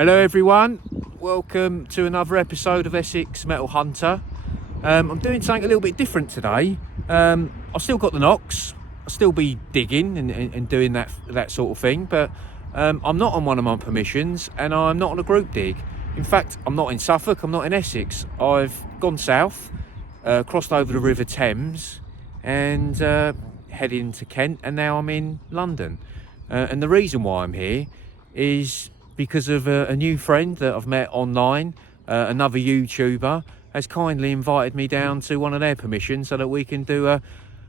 Hello everyone, welcome to another episode of Essex Metal Hunter. I'm doing something a little bit different today. I've still got the knocks, I'll still be digging and doing that sort of thing, but I'm not on one of my permissions and I'm not on a group dig. In fact, I'm not in Suffolk, I'm not in Essex. I've gone south, crossed over the River Thames and headed into Kent, and now I'm in London. And the reason why I'm here is because of a new friend that I've met online. Another YouTuber has kindly invited me down to one of their permissions so that we can do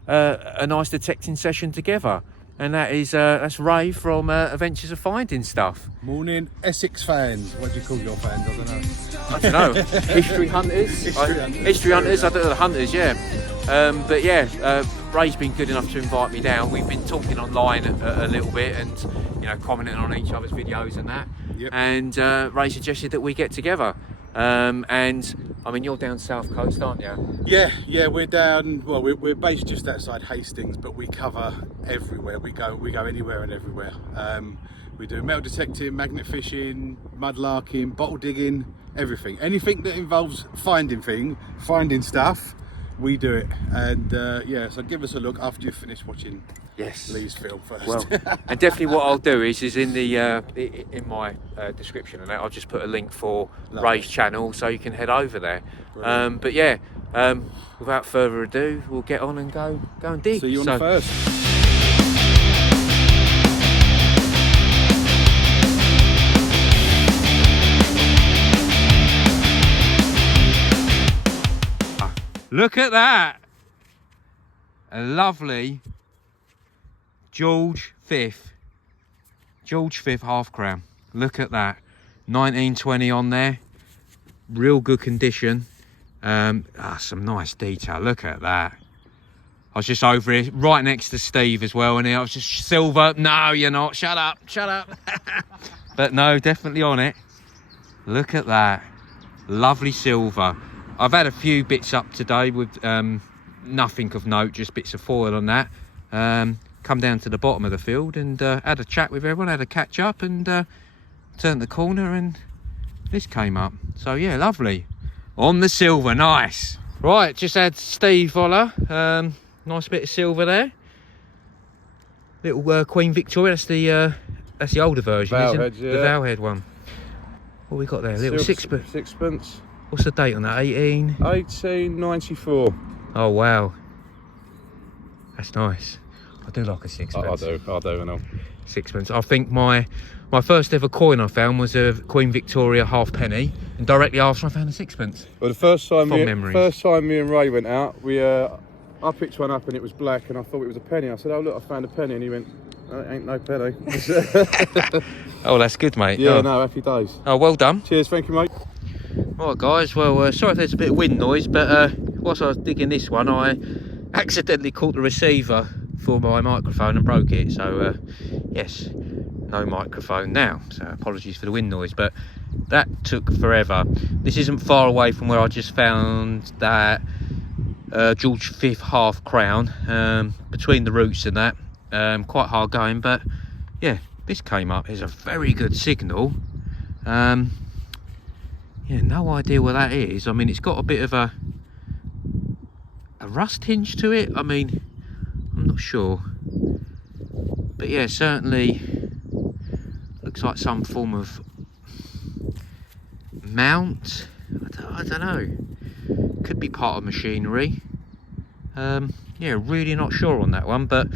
a nice detecting session together. And that's Ray from Adventures of Finding Stuff. Morning, Essex fans. What do you call your fans? I don't know. History hunters. History hunters. I don't know, the hunters. Yeah. But yeah, Ray's been good enough to invite me down. We've been talking online a little bit and commenting on each other's videos and that. Yep. And Ray suggested that we get together. And I mean, you're down South Coast, aren't you? Yeah, we're down. Well, we're based just outside Hastings, but we cover everywhere. We go anywhere and everywhere. We do metal detecting, magnet fishing, mudlarking, bottle digging, everything. Anything that involves finding stuff, we do it. And so give us a look after you've finished watching. Yes. Lee's film first. Well, and definitely what I'll do is in the in my description and that I'll just put a link for Ray's channel so you can head over there. But yeah, without further ado, we'll get on and go and dig. See you on the first. Look at that! A lovely George V half crown. Look at that. 1920 on there. Real good condition. Some nice detail. Look at that. I was just over here, right next to Steve as well, and I was just silver. No, you're not. Shut up. But no, definitely on it. Look at that. Lovely silver. I've had a few bits up today with nothing of note, just bits of foil on that. Come down to the bottom of the field and had a chat with everyone, had a catch up, and turned the corner and this came up. So yeah, lovely. On the silver, nice. Right, just had Steve Voller. Nice bit of silver there. Little Queen Victoria, that's the older version, isn't it? Yeah. The Valhead one. What we got there? Little sixpence. Sixpence. What's the date on that? 1894. Oh wow, that's nice. I do like a sixpence. I do, I know. Sixpence. I think my first ever coin I found was a Queen Victoria halfpenny, and directly after I found a sixpence. Well, the first time me and Ray went out, I picked one up and it was black, and I thought it was a penny. I said, "Oh look, I found a penny," and he went, "Oh, it ain't no penny." Oh, that's good, mate. Yeah, oh. no, happy days. Oh, well done. Cheers, thank you, mate. Right, guys. Well, sorry if there's a bit of wind noise, but whilst I was digging this one, I accidentally caught the receiver for my microphone and broke it. So yes, no microphone now. So apologies for the wind noise, but that took forever. This isn't far away from where I just found that George V half crown, between the roots and that. Quite hard going, but yeah, this came up. It's a very good signal. Yeah, no idea what that is. I mean, it's got a bit of a rust hinge to it. I mean, I'm not sure, but yeah, certainly looks like some form of mount. I don't know. Could be part of machinery. Yeah, really not sure on that one, but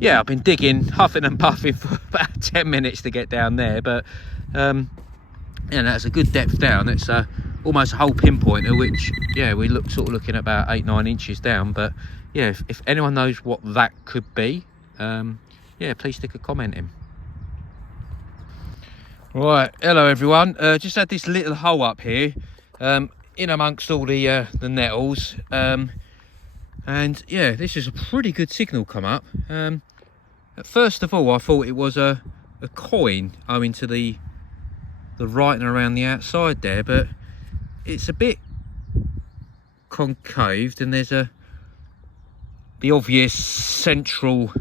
yeah, I've been digging, huffing and puffing for about 10 minutes to get down there, but yeah, that's a good depth down. It's almost a whole pinpointer, which yeah, we sort of looking at about 8-9 inches down. But yeah, if anyone knows what that could be, yeah, please stick a comment in. Right, hello everyone. Just had this little hole up here, in amongst all the nettles, and yeah, this is a pretty good signal come up. First of all, I thought it was a coin owing to the writing around the outside there, but it's a bit concaved, and there's the obvious central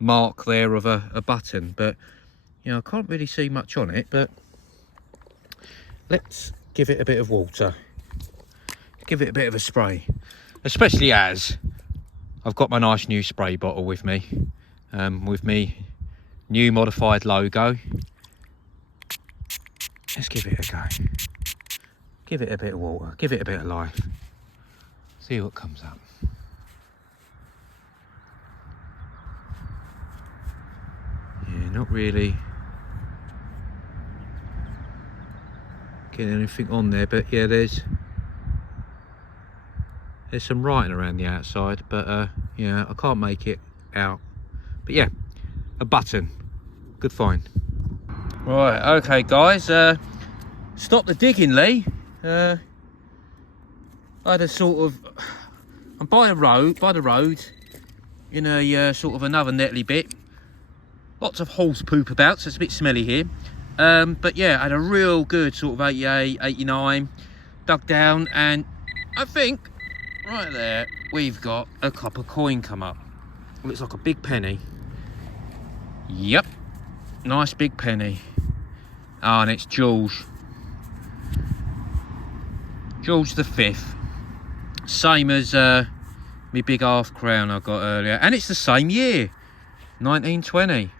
mark there of a button, but you know, I can't really see much on it. But let's give it a bit of water. Give it a bit of a spray. Especially as I've got my nice new spray bottle with me. With me new modified logo. Let's give it a go. Give it a bit of water. Give it a bit of life. See what comes up. Yeah, not really getting anything on there, but yeah, there's some writing around the outside, but yeah, I can't make it out. But yeah, a button. Good find. Right, okay guys, stop the digging, Lee. I had a sort of, I'm by the road, in a sort of another nettly bit. Lots of horse poop about, so it's a bit smelly here. But yeah, I had a real good sort of 88, 89, dug down, and I think right there we've got a copper coin come up. Looks like a big penny. Yep, nice big penny. Oh, and it's George the 5th. Same as my big half crown I got earlier, and it's the same year, 1920.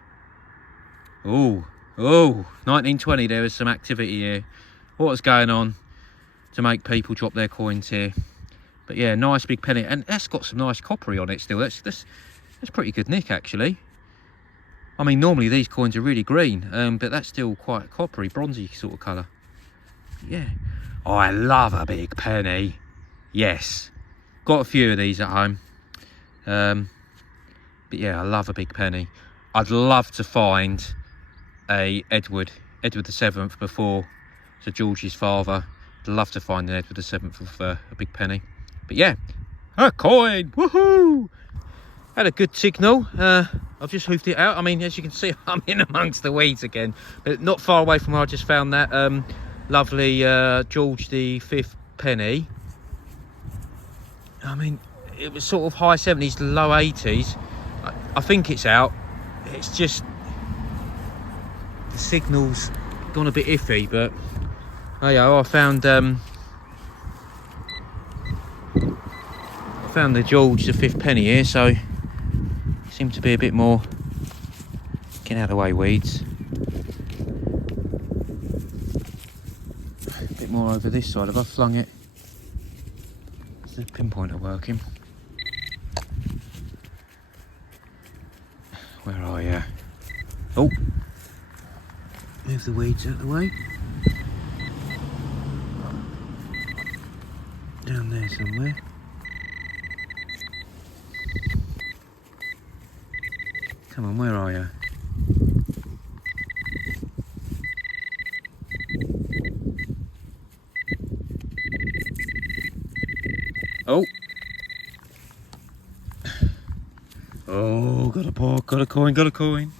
Oh, 1920, there was some activity here. What was going on to make people drop their coins here? But yeah, nice big penny, and that's got some nice coppery on it still. That's pretty good nick, actually. I mean, normally these coins are really green, but that's still quite coppery, bronzy sort of colour. Yeah. Oh, I love a big penny. Yes. Got a few of these at home. But yeah, I love a big penny. I'd love to find a Edward the 7th before Sir George's father. I'd love to find an Edward the 7th with a big penny. But yeah, a coin, woohoo! Had a good signal. I've just hoofed it out. I mean, as you can see, I'm in amongst the weeds again, but not far away from where I just found that lovely George the 5th penny. I mean, it was sort of high 70s, low 80s. I think it's out. It's just the signal's gone a bit iffy, but oh yeah, I found the George the 5th penny here, so seem to be a bit more. Get out of the way, weeds. A bit more over this side. Have I flung it? Is the pinpointer working? Where are you? Oh, move the weeds out of the way. Down there somewhere. Come on, where are you? Oh. Oh, got a pork, got a coin.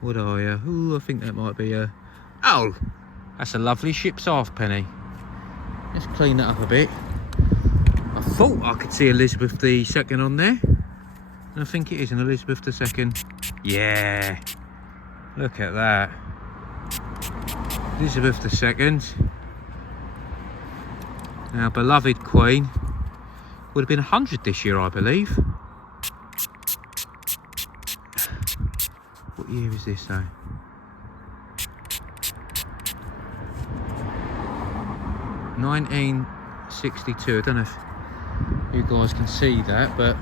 What are you? Ooh, I think that might be a... Oh, that's a lovely ship's halfpenny. Let's clean that up a bit. I thought I could see Elizabeth II on there. And I think it is an Elizabeth II. Yeah. Look at that. Elizabeth II. Our beloved Queen. Would have been 100 this year, I believe. What year is this though? (1962). I don't know if you guys can see that, but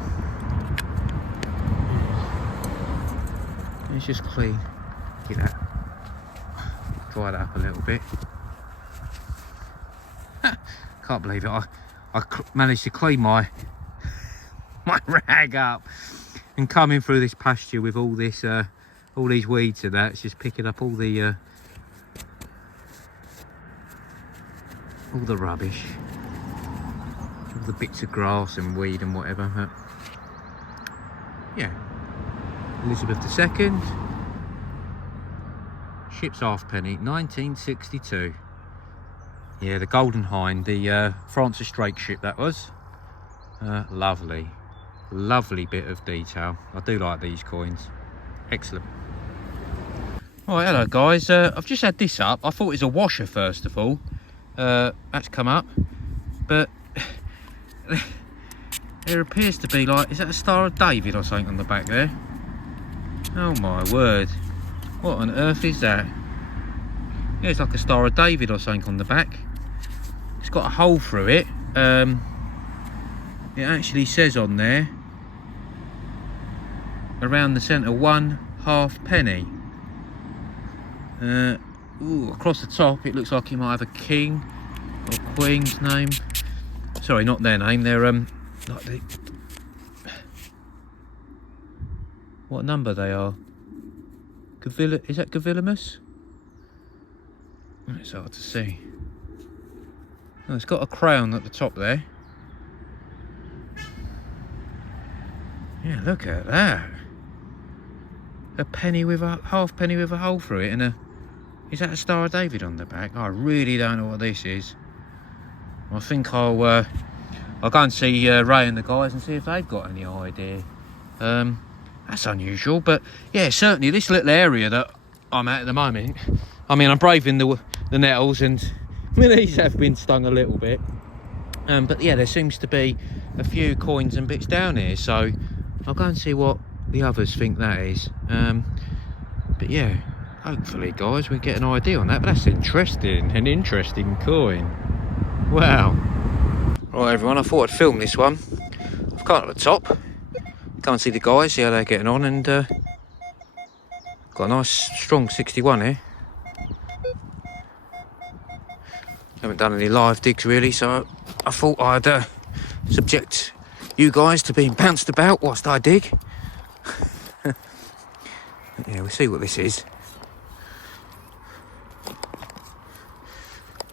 it's just clean. Get that, dry that up a little bit. Can't believe it. I managed to clean my rag up, and coming through this pasture with all this all these weeds and that, it's just picking up all the rubbish, all the bits of grass and weed and whatever. But yeah, Elizabeth II, ship's halfpenny, 1962. Yeah, the Golden Hind, the Francis Drake ship that was. Lovely bit of detail. I do like these coins. Excellent. Right, hello guys. I've just had this up. I thought it was a washer first of all. That's come up, but there appears to be like, is that a Star of David or something on the back there? Oh my word! What on earth is that? Yeah, it's like a Star of David or something on the back. It's got a hole through it. It actually says on there, around the centre, 1/2 penny. Ooh, across the top it looks like you might have a king or queen's name. Sorry, not their name. They're like the, what number they are? Is that Gavillamus? It's hard to see. Oh, it's got a crown at the top there. Yeah, look at that. A penny with a half penny with a hole through it, and is that a Star of David on the back? I really don't know what this is. I think I'll go and see Ray and the guys and see if they've got any idea. That's unusual, but yeah, certainly this little area that I'm at the moment. I mean, I'm braving the nettles, and I mean, these have been stung a little bit. But yeah, there seems to be a few coins and bits down here, so I'll go and see what the others think that is. But yeah, hopefully guys we get an idea on that. But that's interesting, an interesting coin. Wow. Right everyone, I thought I'd film this one. I've come up the top, go and see the guys, see how they're getting on, and got a nice strong 61 here. Haven't done any live digs really, so I thought I'd subject you guys to being bounced about whilst I dig. Yeah, we'll see what this is.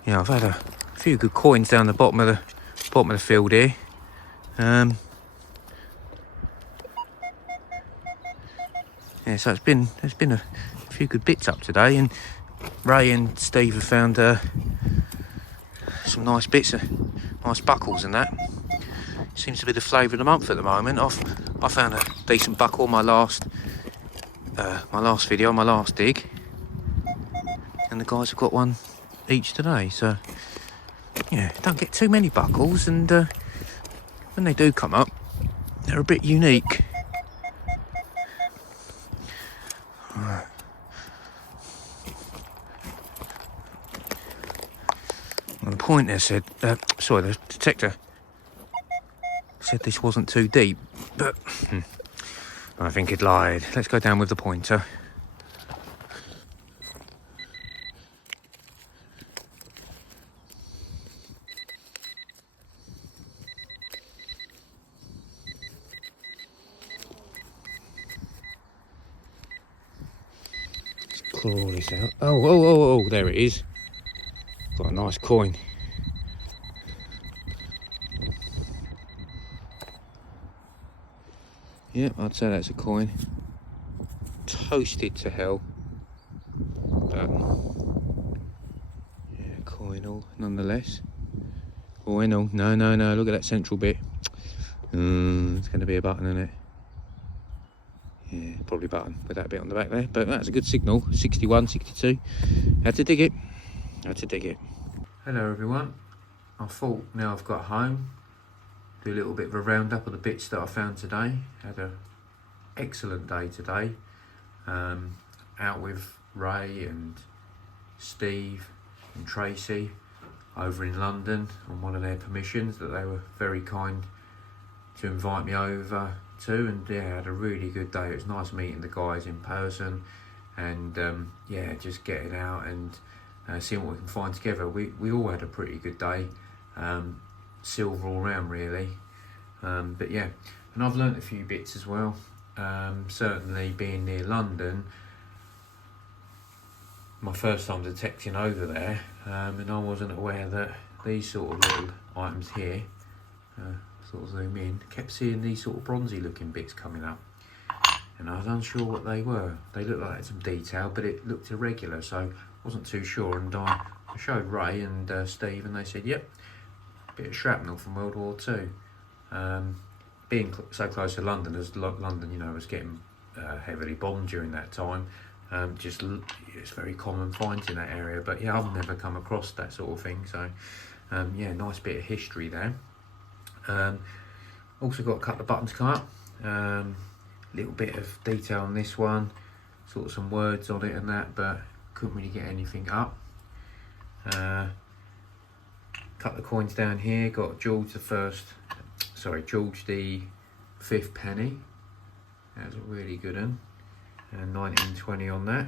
Yeah, I've had a few good coins down the bottom of the field here. Yeah, so there's been a few good bits up today, and Ray and Steve have found some nice bits, nice buckles and that. Seems to be the flavour of the month at the moment. I found a decent buckle my last video, my last dig, and the guys have got one each today. So yeah, don't get too many buckles, and when they do come up, they're a bit unique. And the pointer said, sorry, the detector said this wasn't too deep, but I think it lied. Let's go down with the pointer. Let's claw this out. Oh, there it is. Got a nice coin. Yeah, I'd say that's a coin. Toasted to hell. But yeah, coinal nonetheless. Coinal. No, look at that central bit. It's going to be a button, isn't it? Yeah, probably button with that bit on the back there. But that's a good signal. 61, 62. Had to dig it. Hello everyone. I thought now I've got home, do a little bit of a roundup of the bits that I found today. Had an excellent day today. Out with Ray and Steve and Tracy over in London on one of their permissions that they were very kind to invite me over to, and yeah, had a really good day. It was nice meeting the guys in person, and yeah, just getting out and seeing what we can find together. We all had a pretty good day. Silver all round really. But yeah, and I've learnt a few bits as well. Certainly being near London, my first time detecting over there, and I wasn't aware that these sort of little items here, sort of zoom in, kept seeing these sort of bronzy looking bits coming up, and I was unsure what they were. They looked like they had some detail, but it looked irregular, so I wasn't too sure, and I showed Ray and Steve, and they said, yep, bit of shrapnel from World War II. Being so close to London, as London, you know, was getting heavily bombed during that time, It's very common finds in that area, but yeah, I've never come across that sort of thing. So yeah, nice bit of history there. Also got a couple of buttons come up, little bit of detail on this one, sort of some words on it and that, but couldn't really get anything up. Couple of coins down here, got George the Fifth penny. That's a really good one, and 1920 on that.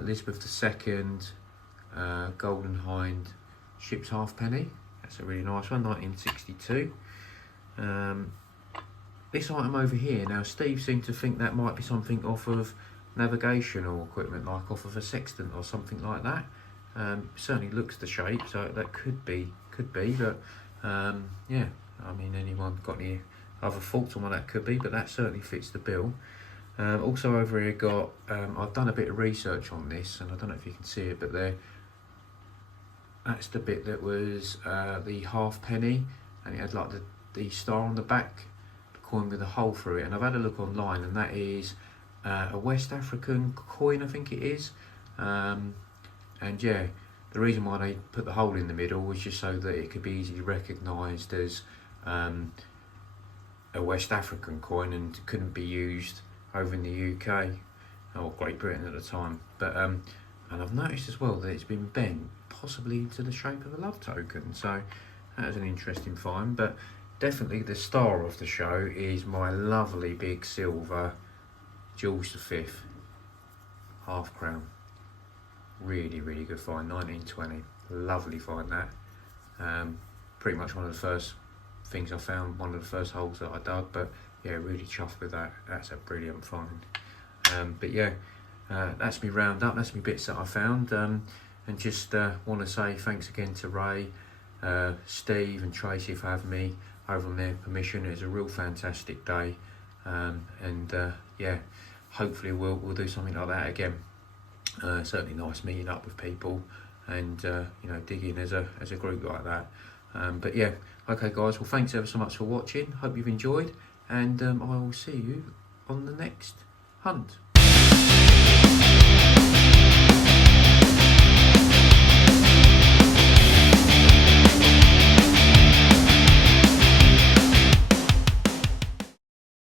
Elizabeth II Golden Hind ship's halfpenny. That's a really nice one, 1962. This item over here, now Steve seemed to think that might be something off of navigational equipment, like off of a sextant or something like that. Certainly looks the shape, so that could be, but yeah, I mean, anyone got any other thoughts on what that could be, but that certainly fits the bill. Also over here got, I've done a bit of research on this, and I don't know if you can see it, but that's the bit that was the halfpenny, and it had like the star on the back, the coin with a hole through it, and I've had a look online, and that is a West African coin, I think it is. And yeah, the reason why they put the hole in the middle was just so that it could be easily recognised as a West African coin and couldn't be used over in the UK or Great Britain at the time. But and I've noticed as well that it's been bent possibly into the shape of a love token, so that was an interesting find. But definitely the star of the show is my lovely big silver George V half crown. Really good find, 1920. Lovely find that. Pretty much one of the first things I found, one of the first holes that I dug, but yeah, really chuffed with that. That's a brilliant find. But yeah, that's me round up, that's me bits that I found. And just want to say thanks again to Ray, Steve and Tracy for having me over on their permission. It was a real fantastic day. And yeah, hopefully we'll do something like that again. Certainly nice meeting up with people and you know, digging as a group like that. But yeah, okay guys, well thanks ever so much for watching. Hope you've enjoyed, and I will see you on the next hunt.